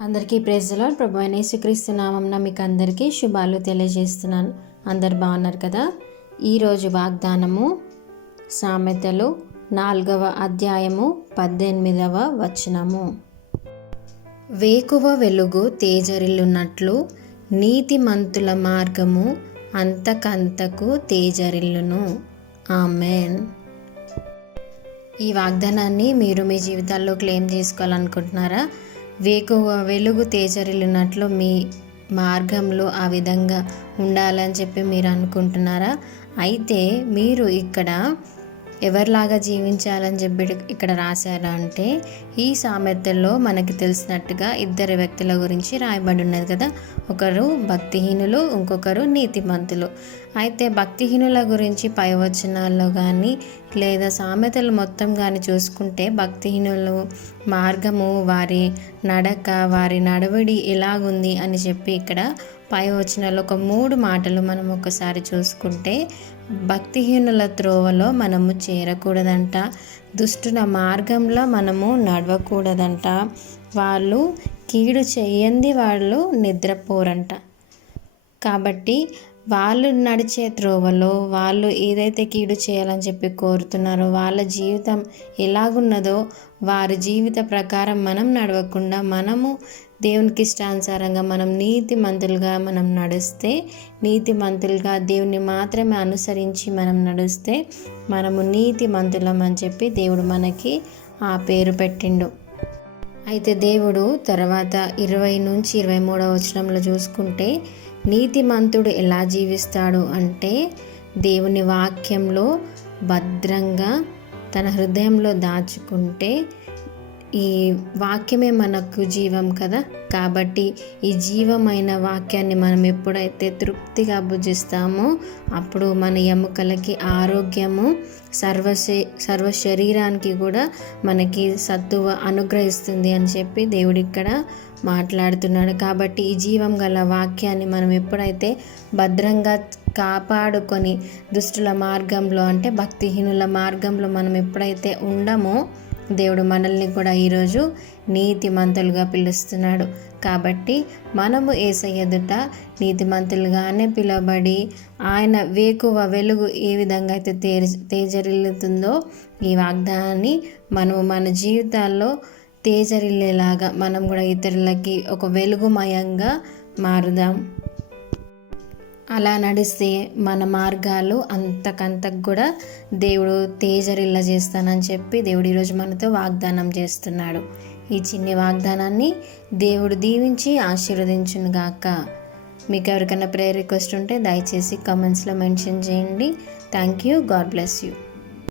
అందరికీ praise the lord. ప్రభు అయిన యేసుక్రీస్తు నామమున మీకు అందరికీ శుభాలు తెలియజేస్తున్నాను. అందరు బాగున్నారు కదా. ఈరోజు వాగ్దానము సామెతలు 4వ అధ్యాయము 18వ వచనము. వేకువ వెలుగు తేజరిల్లునట్లు నీతిమంతుల మార్గము అంతకంతకు తేజరిల్లును. ఆమెన్. ఈ వాగ్దానాన్ని మీరు మీ జీవితాల్లో క్లెయిమ్ చేసుకోవాలనుకుంటున్నారా? వేకువ వెలుగు తేజరిల్లినట్లు మీ మార్గంలో ఆ విధంగా ఉండాలని చెప్పి మీరు అనుకుంటున్నారా? అయితే మీరు ఇక్కడ ఎవరిలాగా జీవించాలని చెప్పి ఇక్కడ రాశారా అంటే, ఈ సామెతల్లో మనకి తెలిసినట్టుగా ఇద్దరు వ్యక్తుల గురించి రాయబడి ఉన్నది కదా. ఒకరు భక్తిహీనులు, ఇంకొకరు నీతిమంతులు. అయితే భక్తిహీనుల గురించి పై వచనాల్లో కానీ లేదా సామెతలు మొత్తం కానీ చూసుకుంటే, భక్తిహీనులు మార్గము, వారి నడక, వారి నడవడి ఎలాగుంది అని చెప్పి ఇక్కడ పై వచనాల్లో ఒక 3 మాటలు మనం ఒకసారి చూసుకుంటే, భక్తిహీనుల త్రోవలో మనము చేరకూడదంట, దుష్టుల మార్గంలో మనము నడవకూడదంట, వాళ్ళు కీడు చెయ్యంది వాళ్ళు నిద్రపోరంట. కాబట్టి వాళ్ళు నడిచే త్రోవలో వాళ్ళు ఏదైతే కీడు చేయాలని చెప్పి కోరుతున్నారో, వాళ్ళ జీవితం ఎలాగున్నదో వారి జీవిత ప్రకారం మనం నడవకుండా, మనము దేవునికి ఇష్టానుసారంగా మనం నీతిమంతులుగా మనం నడిస్తే, నీతిమంతులుగా దేవుని మాత్రమే అనుసరించి మనం నడిస్తే మనము నీతిమంతులం అని చెప్పి దేవుడు మనకి ఆ పేరు పెట్టిండు. అయితే దేవుడు తర్వాత 20 నుంచి 23వ వచనంలో చూసుకుంటే, నీతిమంతుడు ఎలా జీవిస్తాడు అంటే, దేవుని వాక్యంలో భద్రంగా తన హృదయంలో దాచుకుంటే, ఈ వాక్యమే మనకు జీవం కదా. కాబట్టి ఈ జీవమైన వాక్యాన్ని మనం ఎప్పుడైతే తృప్తిగా భుజిస్తామో అప్పుడు మన ఎముకలకి ఆరోగ్యము, సర్వ శరీరానికి కూడా మనకి సత్తువ అనుగ్రహిస్తుంది అని చెప్పి దేవుడు ఇక్కడ మాట్లాడుతున్నాడు. కాబట్టి ఈ జీవం గల వాక్యాన్ని మనం ఎప్పుడైతే భద్రంగా కాపాడుకొని దుష్టుల మార్గంలో అంటే భక్తిహీనుల మార్గంలో మనం ఎప్పుడైతే ఉండమో, దేవుడు మనల్ని కూడా ఈరోజు నీతిమంతులుగా పిలుస్తున్నాడు. కాబట్టి మనము యేసయ్య ఎదుట నీతిమంతులుగానే పిలువబడి, ఆయన వేకువ వెలుగు ఏ విధంగా అయితే తేజరిల్లుతుందో ఈ వాగ్దానాన్ని మనము మన జీవితాల్లో తేజరిల్లేలాగా మనం కూడా ఇతరులకి ఒక వెలుగుమయంగా మారుదాం. అలా నడిస్తే మన మార్గాలు అంతకంతకు కూడా దేవుడు తేజరిల్ల చేస్తానని చెప్పి దేవుడు ఈరోజు మనతో వాగ్దానం చేస్తున్నాడు. ఈ చిన్ని వాగ్దానాన్ని దేవుడు దీవించి ఆశీర్వదించును గాక. మీకు ఎవరికైనా ప్రేయర్ రిక్వెస్ట్ ఉంటే దయచేసి కామెంట్స్లో మెన్షన్ చేయండి. Thank you. God bless you.